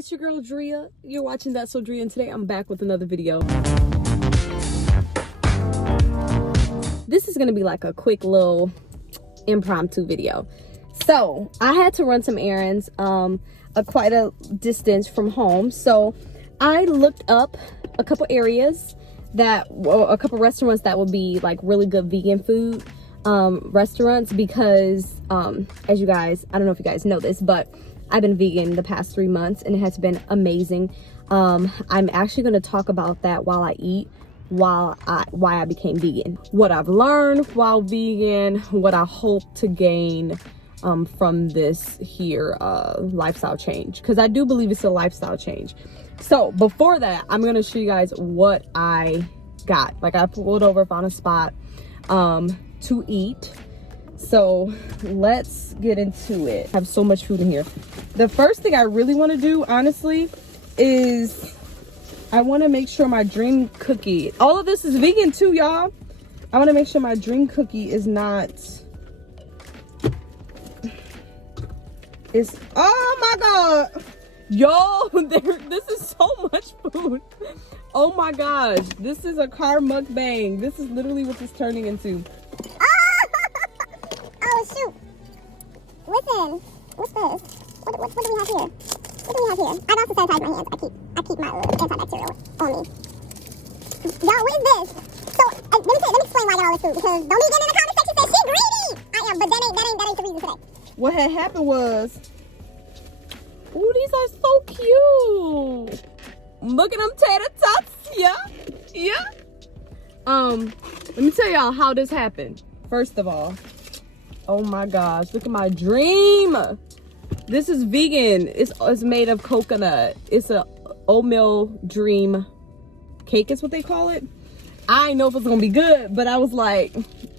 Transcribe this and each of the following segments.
it's your girl Drea. You're watching That's So Drea, and today I'm back with another video. This is gonna be like a quick little impromptu video. So I had to run some errands quite a distance from home, so I looked up a couple areas a couple restaurants that would be like really good vegan food restaurants, because as you guys, I don't know if you guys know this, but I've been vegan the past 3 months and it has been amazing. I'm actually going to talk about that while I eat, why I became vegan, what I've learned while vegan, what I hope to gain from this here lifestyle change, because I do believe it's a lifestyle change. So before that, I'm going to show you guys what I got. Like, I pulled over, found a spot to eat. So let's get into it. I have so much food in here. The first thing I really want to do, honestly, is I want to make sure my dream cookie, all of this is vegan too, y'all. I want to make sure my dream cookie is not, oh my God, yo, this is so much food. Oh my gosh, this is a car mukbang. This is literally what this is turning into. Oh shoot! Listen, what's this? What do we have here? What do we have here? I also sanitize my hands. I keep my antibacterial on me. Y'all, what is this? So let me explain why I got all this food, because don't be getting in the comment section saying she greedy. I am, but that ain't the reason today. What had happened was, ooh, these are so cute. Look at them tater tots. Yeah. Let me tell y'all how this happened. First of all, oh my gosh, look at my dream. This is vegan. It's made of coconut. It's a oatmeal dream cake is what they call it. I didn't know if it was gonna be good, but I was like,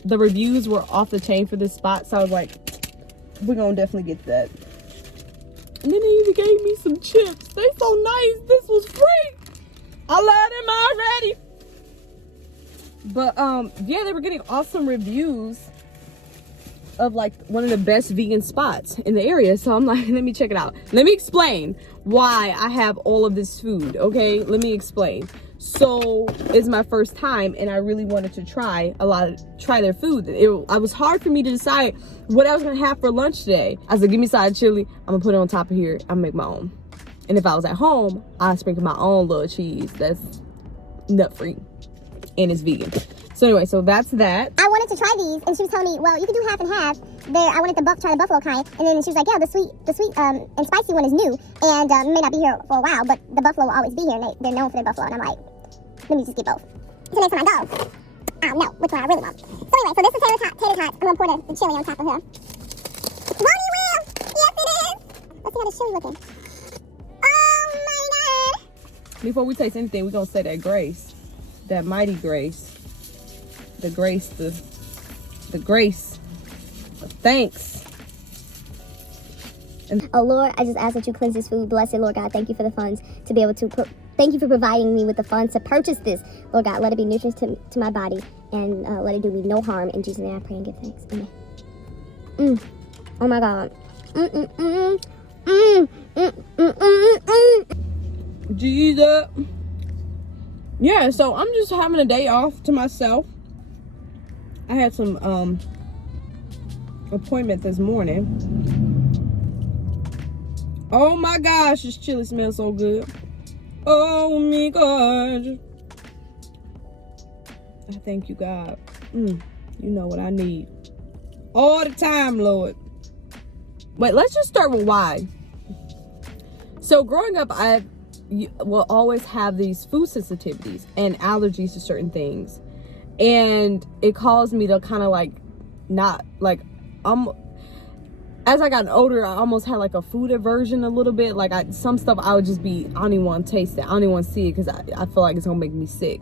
the reviews were off the chain for this spot, so I was like, we're gonna definitely get that. And then they even gave me some chips. They so nice. This was free. I love them already. But yeah, they were getting awesome reviews of like one of the best vegan spots in the area. So I'm like, let me check it out. Let me explain why I have all of this food. Okay, let me explain. So it's my first time and I really wanted to try their food. It was hard for me to decide what I was gonna have for lunch today. I was like, give me side chili, I'm gonna put it on top of here, I'm gonna make my own. And if I was at home, I'd sprinkle my own little cheese that's nut free and it's vegan. So anyway, so that's that. I wanted to try these, and she was telling me, well, you can do half and half. I wanted to try the buffalo kind, and then she was like, yeah, the sweet and spicy one is new, and may not be here for a while, but the buffalo will always be here, and they're known for their buffalo. And I'm like, let me just get both. So next time I go, I'll know which one I really want. So anyway, so this is tater tots. I'm gonna pour the chili on top of her. Won't you will? Yes, it is. Let's see how the chili looking. Oh my God! Before we taste anything, we're gonna say that grace, that mighty grace. The grace, the grace, the thanks. And oh Lord, I just ask that you cleanse this food. Bless it, Lord God. Thank you for the funds to be able to thank you for providing me with the funds to purchase this. Lord God, let it be nutritious to my body, and let it do me no harm. In Jesus' name I pray and give thanks. Amen. Oh my God. Jesus. Yeah, so I'm just having a day off to myself. I had some appointment this morning. Oh my gosh, this chili smells so good. Oh my gosh. I thank you, God. You know what I need all the time, Lord. Wait, let's just start with why. So growing up, I will always have these food sensitivities and allergies to certain things. And it caused me to kind of like not like as I got older, I almost had like a food aversion a little bit. Like some stuff I would just be, I don't even want to taste it, I don't even want to see it, because I feel like it's gonna make me sick,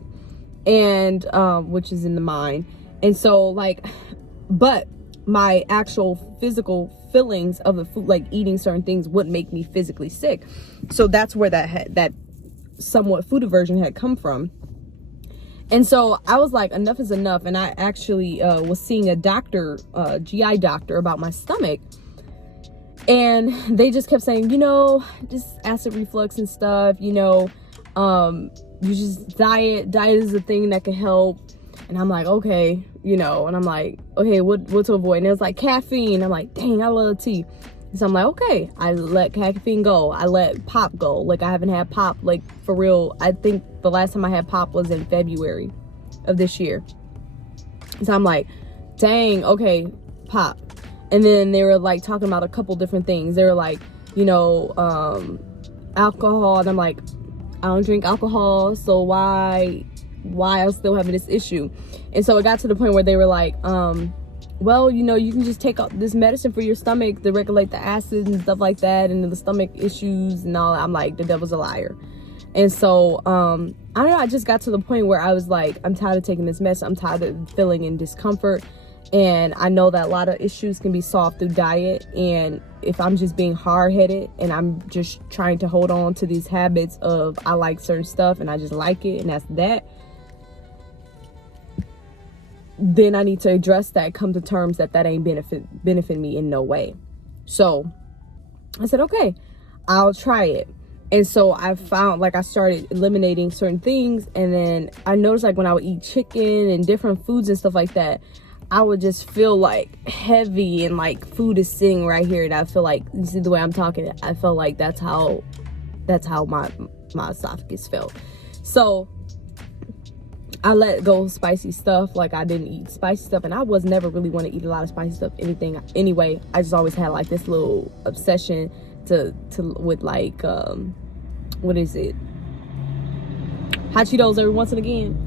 and which is in the mind. And so like, but my actual physical feelings of the food, like eating certain things, would make me physically sick. So that's where that somewhat food aversion had come from. And so I was like, enough is enough. And I actually was seeing a doctor, GI doctor, about my stomach. And they just kept saying, just acid reflux and stuff, you just diet is a thing that can help. And I'm like, okay, and I'm like, okay, what to avoid? And it was like caffeine. I'm like, dang, I love tea. So I'm like, okay, I let caffeine go. I let pop go. Like, I haven't had pop, like, for real. I think the last time I had pop was in February of this year. So I'm like, dang, okay, pop. And then they were like talking about a couple different things. They were like, alcohol. And I'm like, I don't drink alcohol, so why I'm still having this issue? And so it got to the point where they were like, well, you can just take this medicine for your stomach to regulate the acids and stuff like that, and the stomach issues and all. I'm like, the devil's a liar. And so I don't know, I just got to the point where I was like, I'm tired of taking this medicine. I'm tired of feeling in discomfort. And I know that a lot of issues can be solved through diet. And if I'm just being hard-headed and I'm just trying to hold on to these habits of I like certain stuff and I just like it and that's that, then I need to address that, come to terms that ain't benefit me in no way. So I said, okay, I'll try it. And so I found, like, I started eliminating certain things. And then I noticed, like, when I would eat chicken and different foods and stuff like that, I would just feel like heavy and like food is sitting right here. And I feel like, you see the way I'm talking, I felt like that's how my esophagus felt. So I let go of spicy stuff. Like, I didn't eat spicy stuff, and I was never really want to eat a lot of spicy stuff anyway. I just always had like this little obsession with like what is it, hot Cheetos every once and again.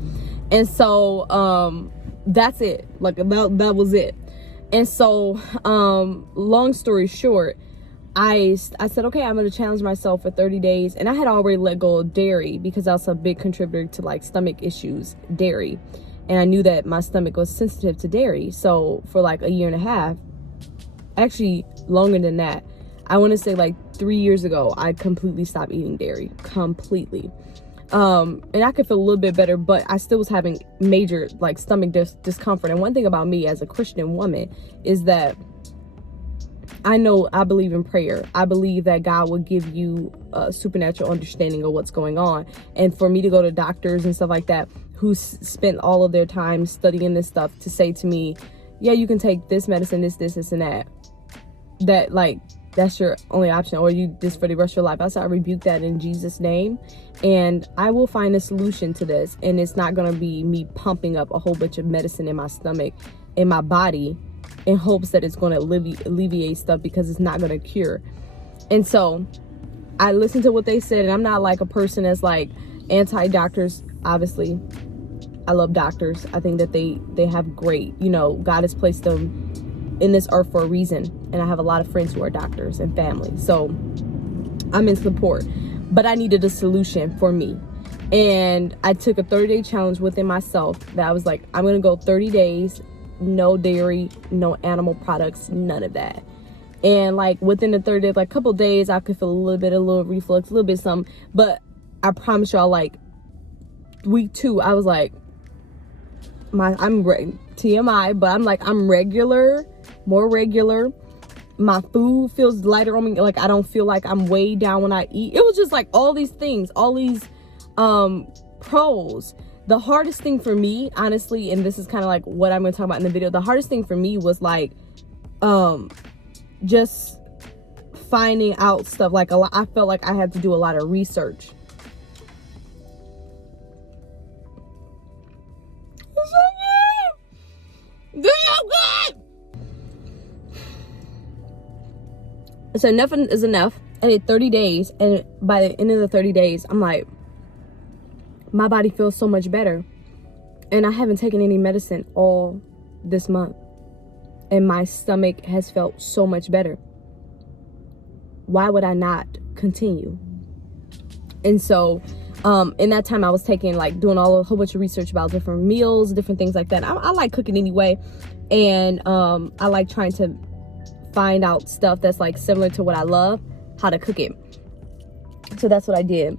And so that's it. Like, that was it. And so long story short, I said, okay, I'm going to challenge myself for 30 days. And I had already let go of dairy because that's a big contributor to like stomach issues, dairy. And I knew that my stomach was sensitive to dairy. So for like a year and a half, actually longer than that, I want to say like 3 years ago, I completely stopped eating dairy, completely. And I could feel a little bit better, but I still was having major like stomach discomfort. And one thing about me as a Christian woman is that I believe in prayer. I believe that God will give you a supernatural understanding of what's going on. And for me to go to doctors and stuff like that who spent all of their time studying this stuff to say to me, yeah, you can take this medicine, this and that like, that's your only option, or you just for the rest of your life. I said, I rebuke that in Jesus' name, and I will find a solution to this. And it's not going to be me pumping up a whole bunch of medicine in my stomach, in my body, in hopes that it's going to alleviate stuff, because it's not going to cure. And so I listened to what they said, and I'm not like a person that's like anti-doctors. Obviously, I love doctors. I think that they have great, God has placed them in this earth for a reason. And I have a lot of friends who are doctors and family. So I'm in support. But I needed a solution for me. And I took a 30-day challenge within myself that I was like, I'm going to go 30 days, no dairy, no animal products, none of that. And like within the 30 days, like a couple days, I could feel a little reflux, a little bit something. But I promise y'all, like week 2, I was like, TMI, but I'm regular, more regular. My food feels lighter on me. Like, I don't feel like I'm weighed down when I eat. It was just like all these things, all these pros. The hardest thing for me, honestly, and this is kind of like what I'm going to talk about in the video, the hardest thing for me was like just finding out stuff. Like I felt like I had to do a lot of research. It's so good. It's so good. So enough is enough. I did 30 days, and by the end of the 30 days, I'm like, my body feels so much better. And I haven't taken any medicine all this month, and my stomach has felt so much better. Why would I not continue? And so in that time, I was taking like doing a whole bunch of research about different meals, different things like that. I like cooking anyway, and I like trying to find out stuff that's like similar to what I love, how to cook it. So that's what I did,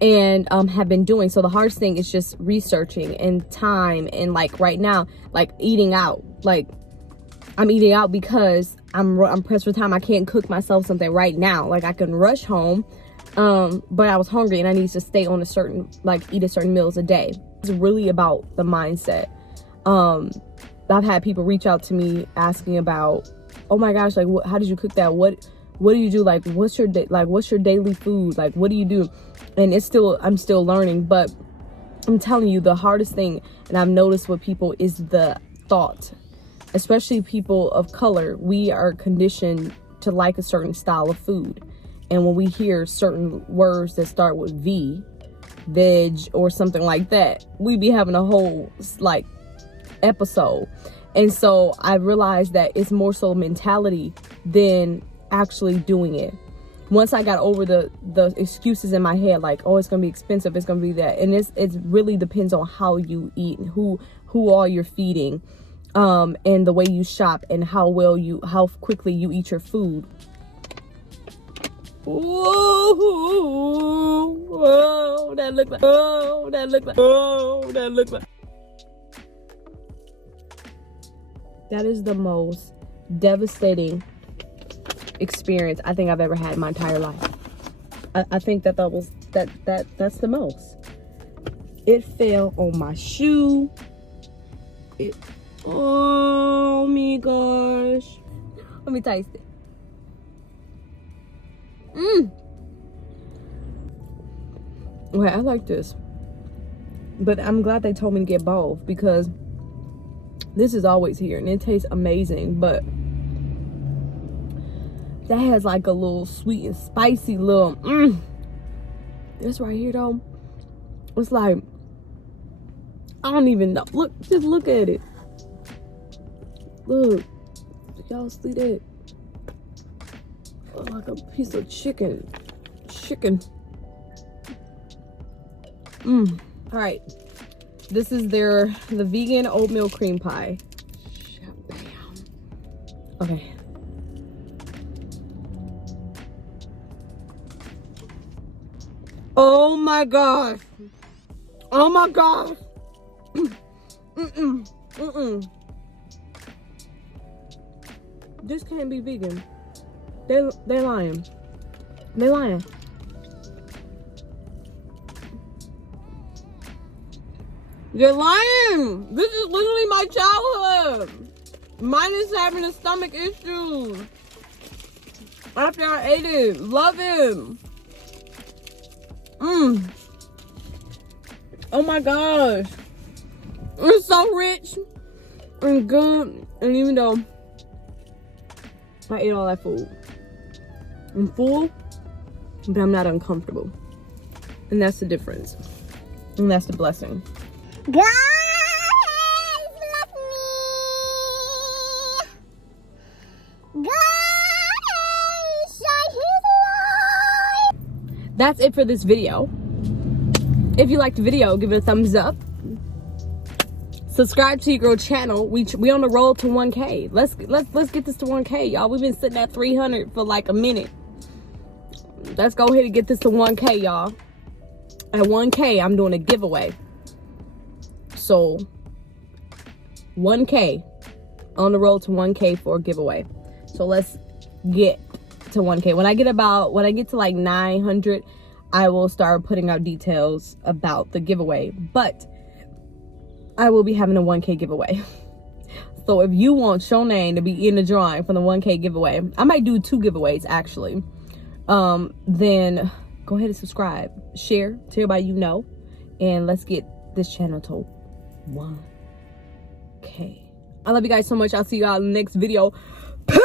and have been doing. So the hardest thing is just researching and time, and like right now, like eating out. Like I'm eating out because I'm pressed for time. I can't cook myself something right now. Like, I can rush home, but I was hungry and I need to stay on a certain, like, eat a certain meals a day. It's really about the mindset. I've had people reach out to me asking about, oh my gosh, like, how did you cook that? What do you do? Like, what's your daily food? Like, what do you do? And I'm still learning, but I'm telling you, the hardest thing, and I've noticed with people, is the thought. Especially people of color, we are conditioned to like a certain style of food. And when we hear certain words that start with V, veg, or something like that, we be having a whole, like, episode. And so I realized that it's more so mentality than actually doing it. Once I got over the excuses in my head, like, oh, it's gonna be expensive, it's gonna be that, and it really depends on how you eat and who all you're feeding, and the way you shop and how quickly you eat your food. Whoa, that looked like. That is the most devastating experience I think I've ever had in my entire life. I think that's the most. It fell on my shoe. Oh my gosh. Let me taste it. Okay, I like this. But I'm glad they told me to get both, because this is always here and it tastes amazing, but that has like a little sweet and spicy little this right here though, it's like, I don't even know. Just look at it. Look, y'all see that? Like a piece of chicken. All right, this is the vegan oatmeal cream pie. Bam. Okay. Oh my gosh. This can't be vegan. They're lying. They're lying. They're lying. This is literally my childhood. Minus having a stomach issue. After I ate it. Love it. Oh my gosh. It's so rich and good. And even though I ate all that food, I'm full, but I'm not uncomfortable. And that's the difference. And that's the blessing. God has blessed me. God has shined his light. That's it for this video. If you liked the video, give it a thumbs up. Subscribe to your girl channel. We on the road to 1K. Let's get this to 1K, y'all. We've been sitting at 300 for like a minute. Let's go ahead and get this to 1K, y'all. At 1K, I'm doing a giveaway. So 1K, on the road to 1K for a giveaway. So let's get to 1K. When I get to like 900, I will start putting out details about the giveaway. But I will be having a 1K giveaway. So if you want your name to be in the drawing for the 1K giveaway, I might do 2 giveaways actually. Then go ahead and subscribe, share to everybody you know, and let's get this channel to 1K. I love you guys so much. I'll see you all in the next video. Peace.